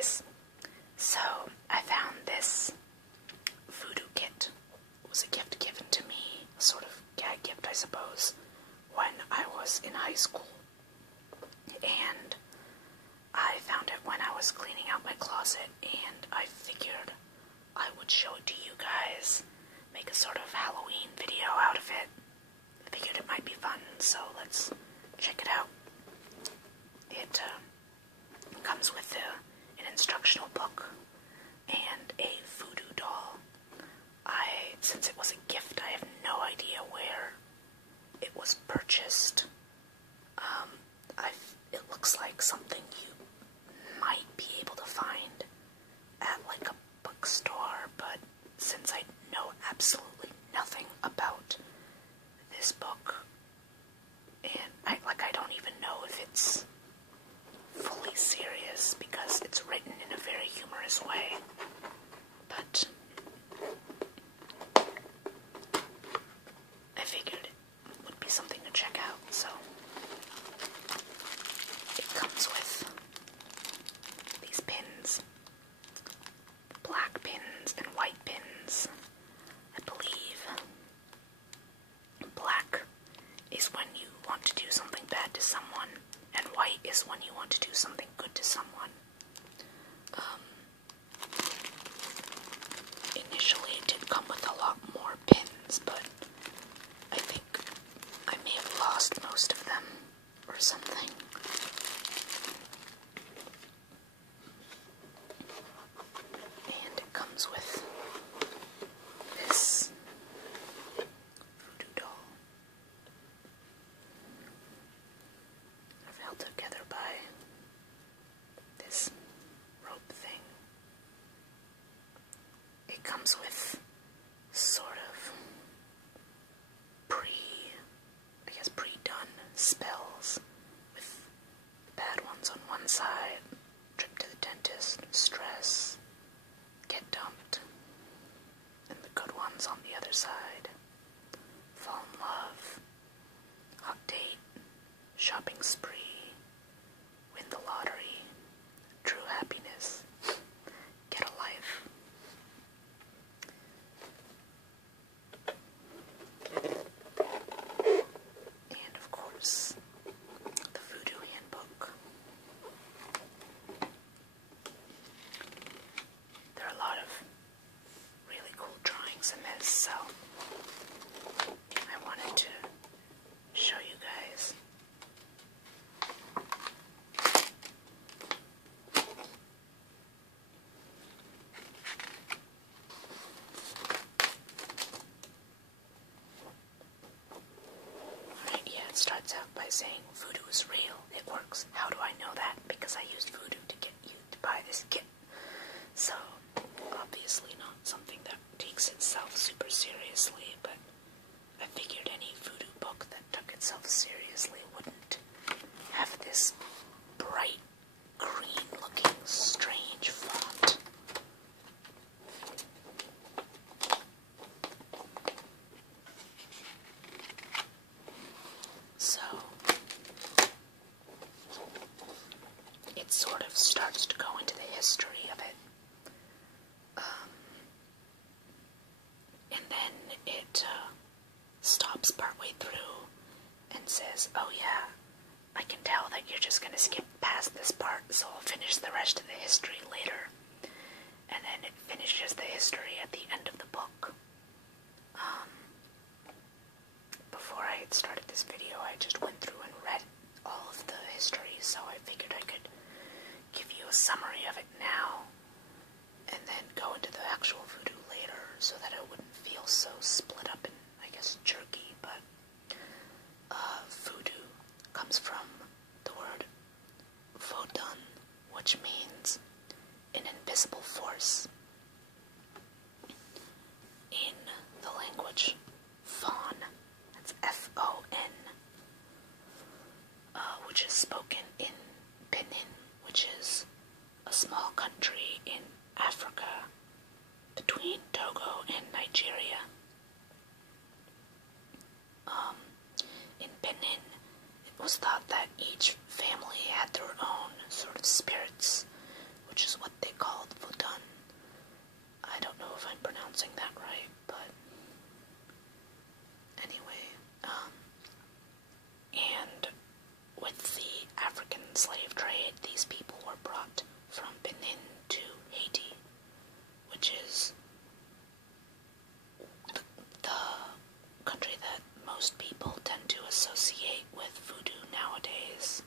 guys. So, I found this voodoo kit. It was a gift given to me, a sort of gag gift, I suppose, when I was in high school. And I found it when I was cleaning out my closet, and I figured I would show it to you guys, make a sort of Halloween video out of it. I figured it might be fun, so let's check it out. It comes with an instructional book and a voodoo doll. Since it was a gift, I have no idea where it was purchased. It looks like something you might be able to find at like a bookstore, but since I know absolutely nothing about this book, and I don't even know if it's fully serious because it's written in a very humorous way, but I figured it would be something to check out. So it comes with these pins, black pins and white pins. I believe black is when you want to do something bad to someone, and white is when you want to do something good to someone. Initially it did come with a lot more pins, but I think I may have lost most of them or something. And it comes with this voodoo doll. I've held together by this rope thing. It comes with sort of pre-done spells with bad ones on one side, trip to the dentist, stress, get dumped, and the good ones on the other side, fall in love, hot date, shopping spree, win the lottery, true happiness, get a life. And of course, the Voodoo Handbook. There are a lot of really cool drawings in this, so I wanted to show you guys. Alright, yeah, it starts out by saying voodoo is real, it works. How do I know that? Because I used voodoo to get you to buy this kit. So, obviously not something that takes itself super seriously, but I figured any voodoo book that took itself seriously wouldn't have this bright green looking strange font. So it sort of starts to go into the history of it. And then it stops partway through and says, oh yeah, I can tell that you're just going to skip past this part, so I'll finish the rest of the history later. And then it finishes the history at the end of the book. Before I had started this video, I just went through and read all of the history, so I figured I could give you a summary of it now, and then go into the actual voodoo later, so that it wouldn't feel so split up and, I guess, jerky. But voodoo comes from the word vodun, which means an invisible force. In the language Fawn, that's F-O-N, which is spoken in Benin, which is a small country in Africa between Togo and Nigeria. In Benin, it was thought that each family had their own sort of spirits, which which is what they called Voodoo. I don't know if I'm pronouncing that right, but anyway, and with the African slave trade, these people were brought from Benin to Haiti, which is the country that most people tend to associate with voodoo nowadays.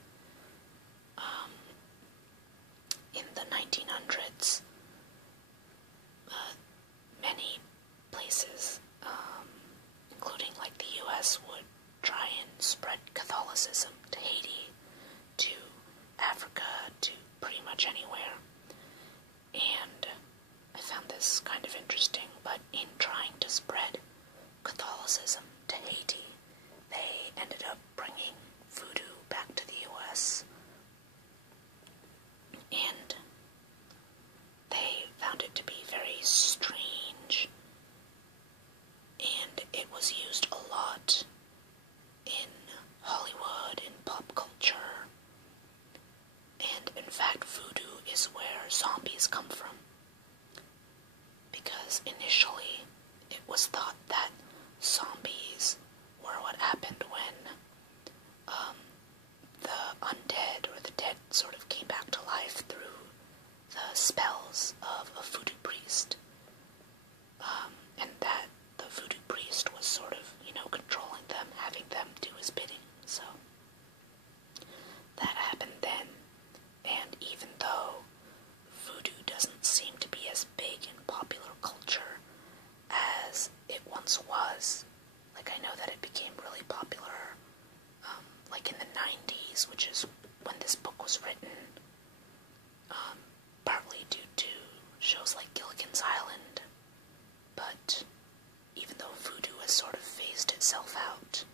In the 1900s, many places, including like the US, would try and spread Catholicism to Haiti, to Africa, to pretty much anywhere. And I found this kind of interesting, but in trying to spread Catholicism to Haiti, they ended up bringing voodoo back to the US. And they found it to be very strange, and it was used a lot in Hollywood, in pop culture, and in fact voodoo is where zombies come from, because initially it was thought that zombies were what happened when the undead or the dead sort of came back to life through the spells of a voodoo priest, and that the voodoo priest was sort of, controlling them, having them do his bidding. So that happened then, and even though voodoo doesn't seem to be as big in popular culture as it once was, like I know that it became really popular, like in the 90s, which is when this book was written, partly due to shows like Gilligan's Island, but even though voodoo has sort of phased itself out,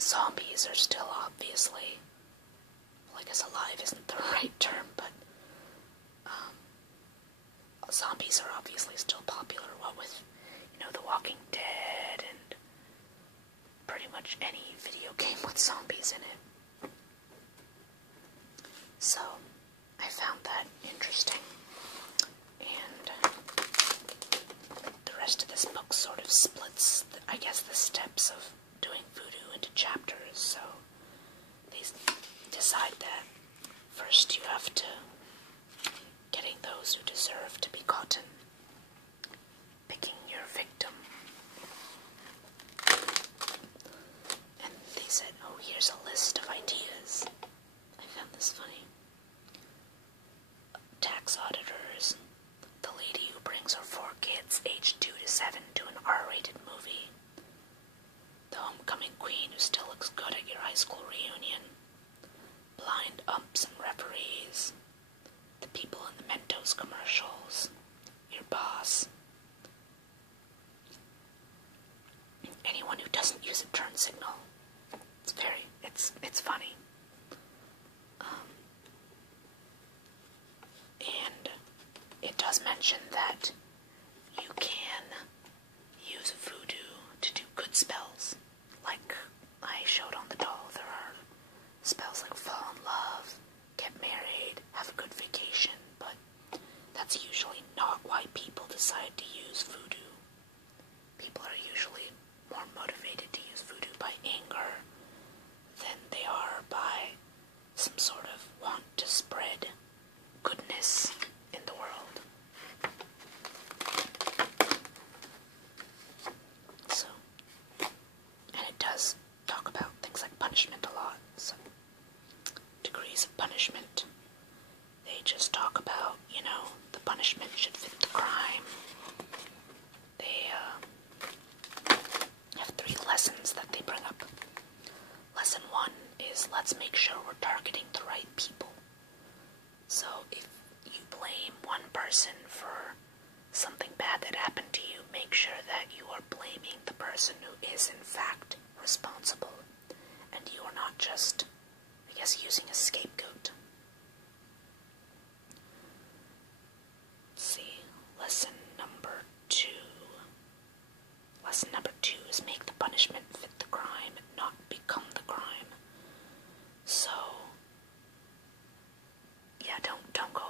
zombies are still obviously, well, I guess alive isn't the right term, but zombies are obviously still popular, what with, The Walking Dead and pretty much any video game with zombies in it. So, I found that interesting, and the rest of this book sort of splits, I guess, the steps of doing voodoo into chapters. So they decide that first you have to getting those who deserve to be gotten, picking your victim, and they said, oh, here's a list of ideas. I found this funny. Tax auditors, the lady who brings her 4 kids aged 2 to 7 to an R-rated movie, the homecoming queen who still looks good at your high school reunion, blind umps and referees, the people in the Mentos commercials, your boss, anyone who doesn't use a turn signal. It's funny. And it does mention that you can use voodoo to do good spells. Like I showed on the doll, there are spells like fall in love, get married, have a good vacation, but that's usually not why people decide to use voodoo. People are usually more motivated to use voodoo by anger than they are by some sort of want to spread goodness in the world. So, and it does talk about things like punishment a lot, so degrees of punishment. They just talk about, the punishment should fit the crime. They have 3 lessons that they bring up. Lesson 1 is, let's make sure we're targeting the right people. So if you blame one person for something bad that happened to you, make sure that you are blaming the person who is in fact responsible, and you are not just, I guess, using a scapegoat. Let's see, lesson number 2. Lesson number 2 is make the punishment fit the crime, not become the crime. So, yeah, don't go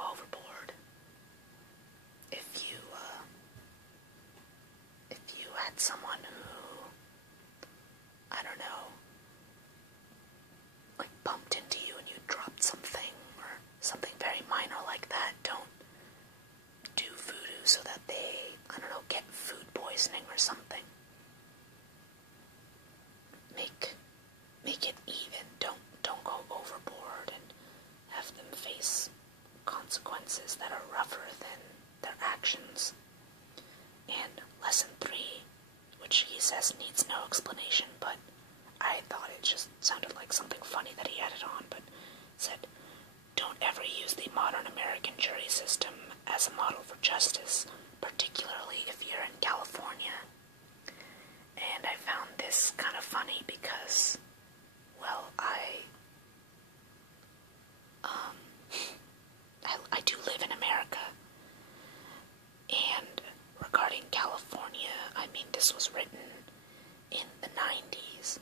appearances that are rougher than their actions. And lesson 3, which he says needs no explanation, but I thought it just sounded like something funny that he added on, but said, don't ever use the modern American jury system as a model for justice, particularly if you're in California. And I found this kind of funny because, well, I do live in America, and regarding California, I mean, this was written in the 90s,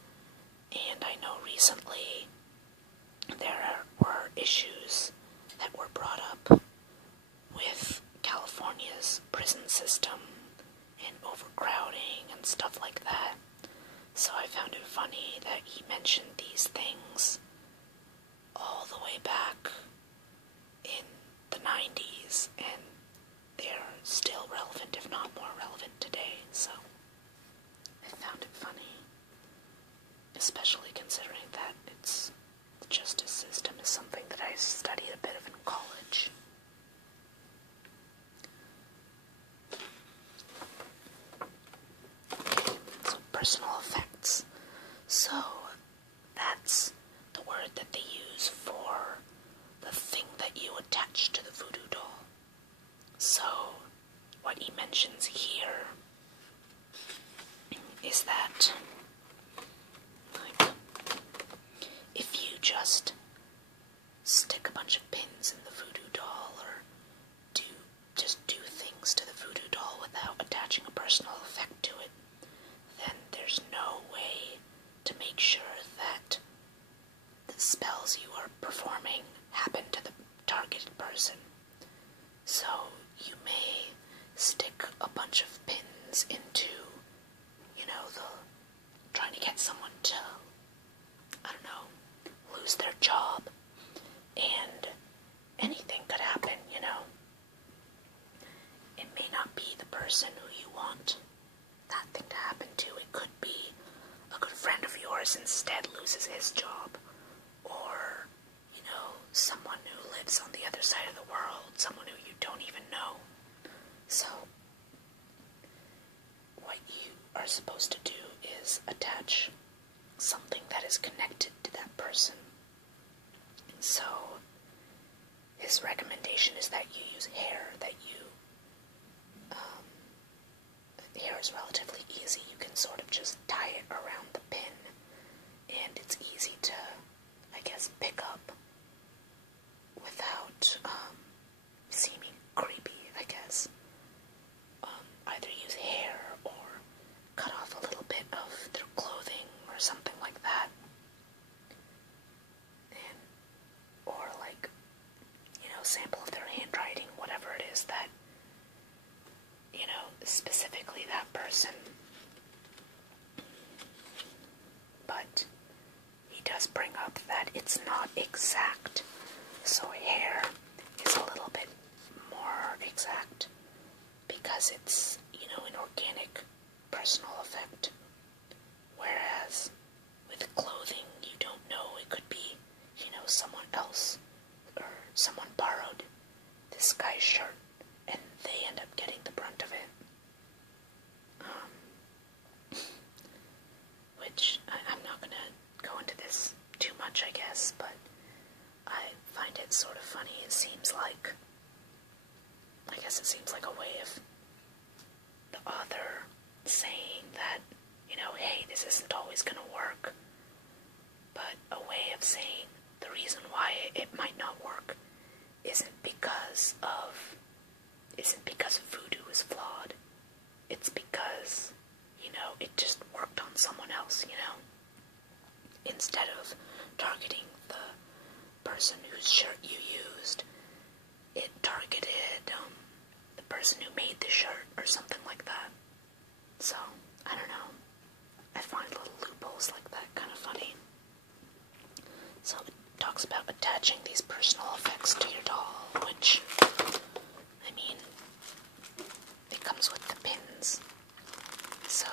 and I know recently there were issues that were brought up with California's prison system and overcrowding and stuff like that. So I found it funny that he mentioned these things all the way back in the 90s, and they're still relevant, if not more relevant today. So I found it funny, especially considering that the justice system is something that I studied a bit of in college. So personal effects. So that's the word that they use for the thing that you attach to the voodoo doll. So what he mentions here is that, like, if you just stick a bunch of pins in the voodoo doll, or just do things to the voodoo doll without attaching a personal effect to it, then there's no way to make sure that the spells you are performing happen to the targeted person. So you may stick a bunch of pins into, trying to get someone to, lose their job, and anything could happen, It may not be the person who you want that thing to happen to. It could be a good friend of yours instead loses his job, or, someone who lives on the other side of the world, someone who you don't even know. So what you are supposed to do is attach something that is connected to that person. So his recommendation is that you use hair, hair is relatively easy. You can sort of just tie it around the pin, and it's easy to, I guess, pick up without seeming creepy, I guess. Either use hair or cut off a little bit of their clothing or something like that. And, or like, sample of their handwriting, whatever it is that, specifically that person. But he does bring up that it's not exact, so hair is a little bit more exact because it's, an organic personal effect, whereas with clothing you don't know. It could be, someone else, or someone borrowed this guy's shirt and they end up getting the brunt of it. Which, I'm not going to go into this too much, I guess, but I find it sort of funny. It seems like a way of the author saying that, hey, this isn't always going to work, but a way of saying the reason why it might not work isn't because voodoo is flawed. It's because, it just worked on someone else, Instead of targeting the person whose shirt you used, it targeted the person who made the shirt or something like that. So, I don't know. I find little loopholes like that kind of funny. So it talks about attaching these personal effects to your doll, which, I mean, it comes with the pins. So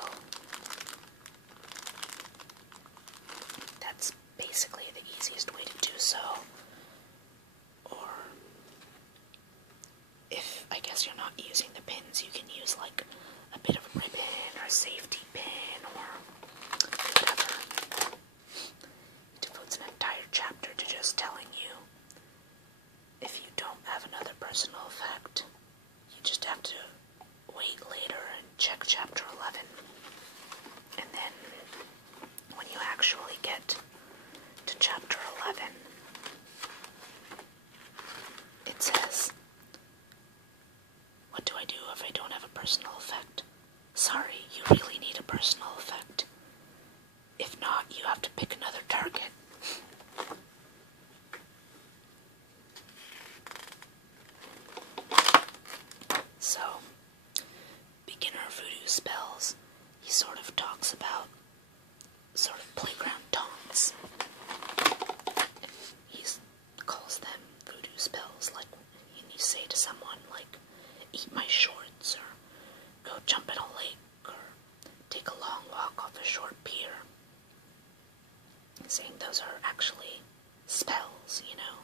that's basically the easiest way to do so. personal effect. You just have to wait later and check chapter 11. And then when you actually get to chapter 11, it says, what do I do if I don't have a personal effect? Sorry, you really need a personal effect. If not, you have to pick another target. So, beginner voodoo spells, he sort of talks about sort of playground taunts. He calls them voodoo spells, like, and you say to someone, like, eat my shorts, or go jump in a lake, or take a long walk off a short pier. Saying those are actually spells, you know,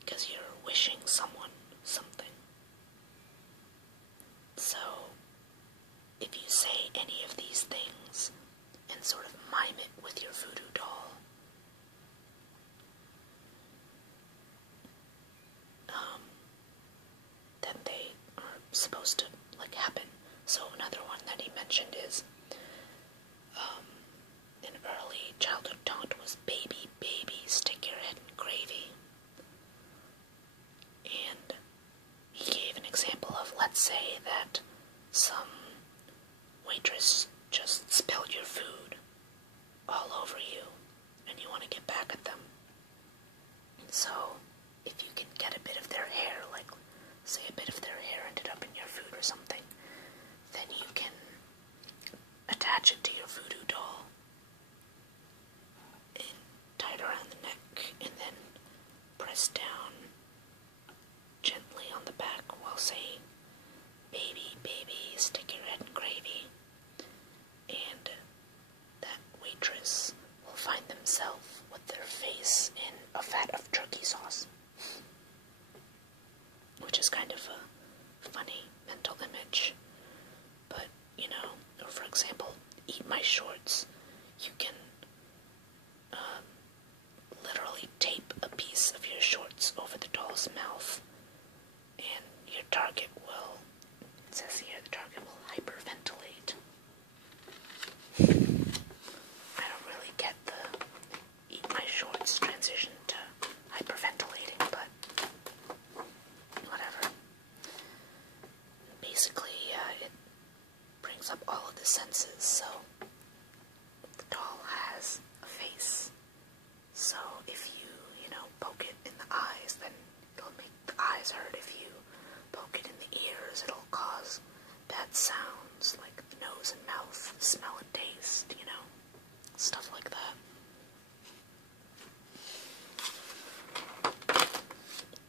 because you're wishing someone something. So, if you say any of these things and sort of mime it with your voodoo doll, then they are supposed to, like, happen. So another one that he mentioned is, an early childhood taunt was baby, baby, stick your head in gravy. And he gave an example of, let's say that some waitress just spilled your food all over you and you want to get back at them. So if you can get a bit of their hair, like say a bit of their hair ended up in your food or something, then you can attach it to your voodoo doll and tie it around the neck and then press down gently on the back while saying, baby, baby, stick your head in gravy. And that waitress will find themselves with their face in a vat of turkey sauce. Which is kind of a funny mental image. But, you know, or for example, eat my shorts. You can literally tape a piece of your shorts over the doll's mouth, and your target will, it says here, the target will hyperventilate. I don't really get the eat my shorts transition to hyperventilating, but whatever. Basically, it brings up all of the senses, so the doll has a face. So if you know, poke it in the eyes, then it'll make the eyes hurt. If you poke it in the ears, it'll cause bad sounds, like the nose and mouth, smell and taste, you know, stuff like that.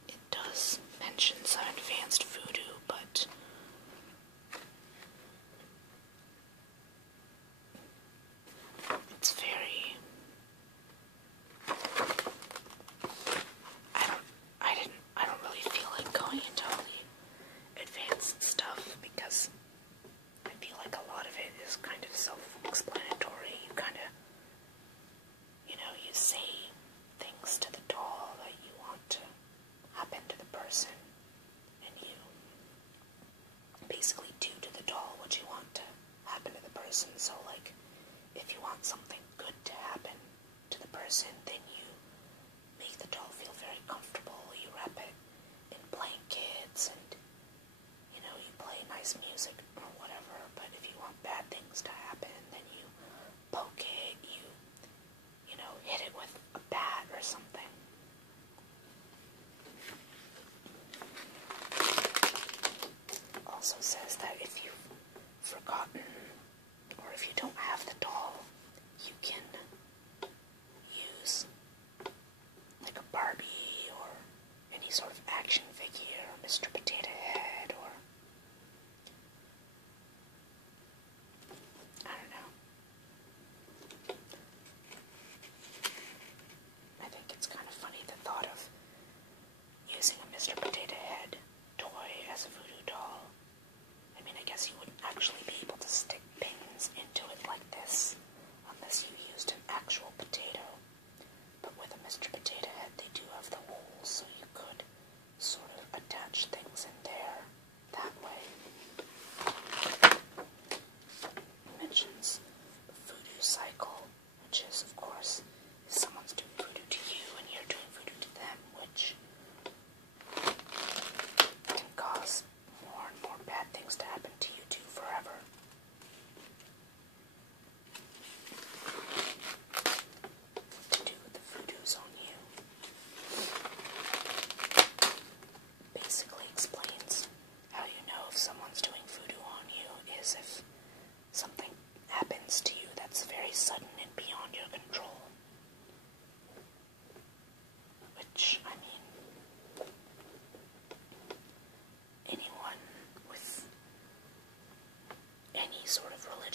It does mention some advanced voodoo, but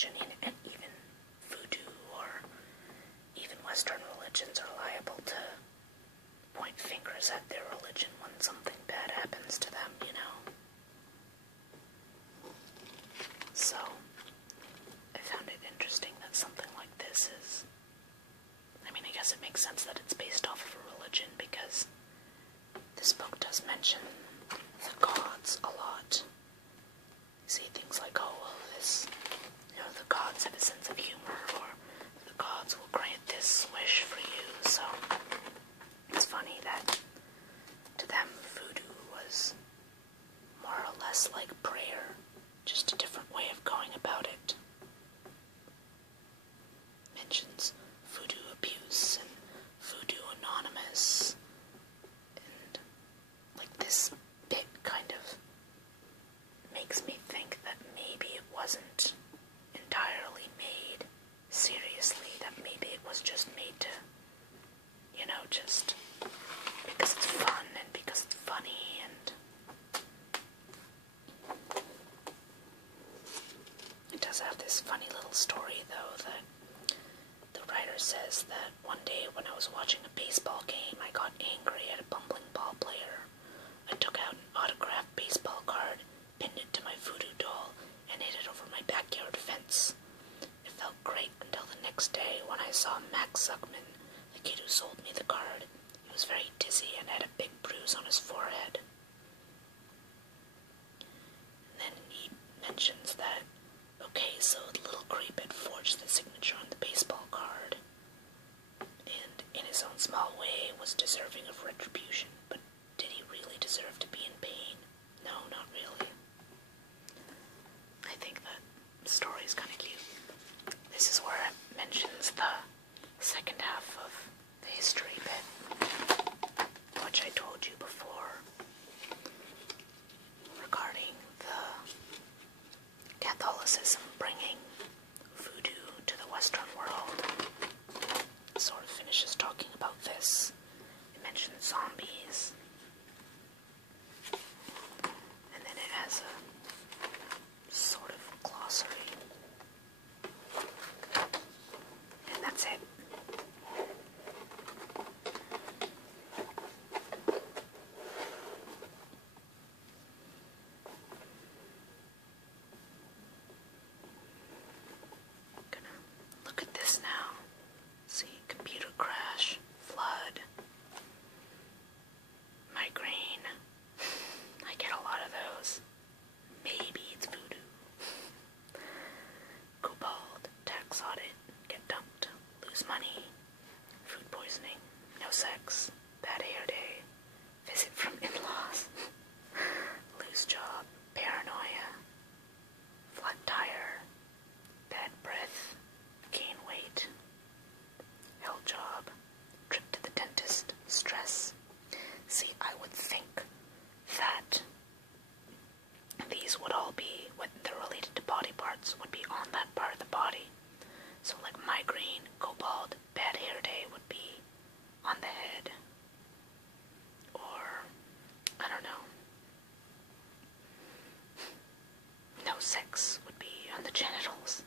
religion, and even voodoo or even Western religions are liable to point fingers at their religion when something bad happens to them, you know? So, I found it interesting that something like this is... I mean, I guess it makes sense that it's based off of a religion, because this book does mention the gods a lot. You see things like, oh, well, this, you know, the gods have a sense of humor, or the gods will grant this wish for you, so it's funny that to them voodoo was more or less like prayer, just a different way of going about it. Mentions voodoo abuse and voodoo anonymous, and like this bit kind of makes me think that maybe it wasn't entirely made seriously, that maybe it was just made to, you know, just because it's fun and because it's funny. And it does have this funny little story, though, that the writer says that one day when I was watching a baseball game, I got angry at a bumbling ball player. I took out an autographed baseball card, pinned it to my voodoo doll, and hid it over my backyard fence. It felt great until the next day when I saw Max Zuckman, the kid who sold me the card. He was very dizzy and had a big bruise on his forehead. And then he mentions that, okay, so the little creep had forged the signature on the baseball card, and in his own small way was deserving of retribution, but did he really deserve to be in pain? No, not really. I think that story is kind of cute. This is where it mentions the second half of the history bit, which I told you before, regarding the Catholicism bringing voodoo to the Western world. It sort of finishes talking about this. It mentions zombies, and then it has a sort of glossary, and that's it. Gonna look at this now. See, computer crash, flood, migraine. I get a lot of those. Maybe it's voodoo. Cobalt, tax audit, get dumped, lose money, food poisoning, no sex, bad hair day, visit from in-laws, lose job, paranoia, flat tire, bad breath, gain weight, hell job, trip to the dentist, stress. See, I would think that these would all be, when they're related to body parts, would be on that part of the body. So like migraine, cobalt, bad hair day would be on the head. Or, I don't know. No sex would be on the genitals.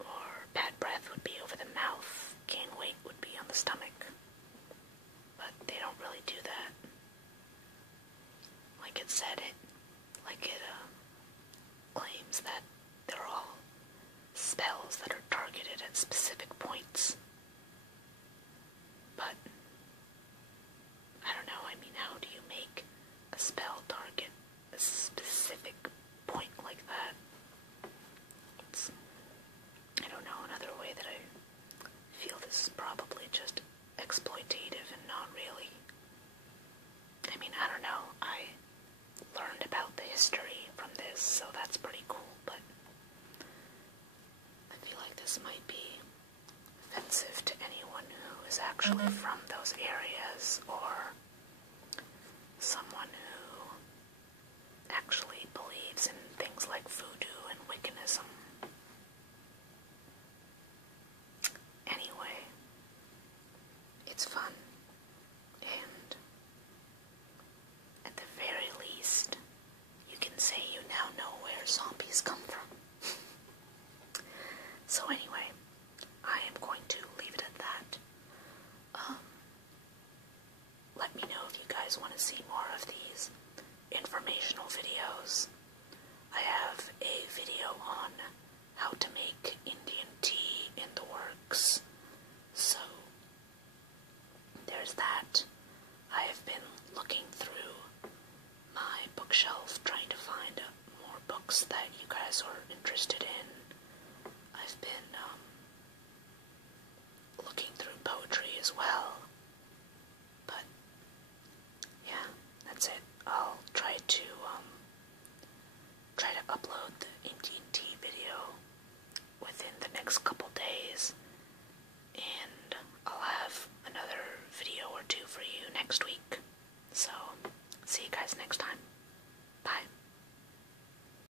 Or bad breath would be over the mouth. Gain weight would be on the stomach. But they don't really do that. Like it said, claims that they're all spells that are targeted at specific points. But, I don't know, I mean, how do you make a spell target a specific point like that? It's, I don't know, another way that I feel this is probably just exploitative and not really. I mean, I don't know, I learned about the history from this, so that's pretty cool, but see more of these informational videos, I have a video on how to make Indian tea in the works. So there's that. I have been looking through my bookshelf trying to find more books that you guys are interested in. I've been looking through poetry as well. But yeah, that's it. I'll try to upload the Indian tea video within the next couple days, and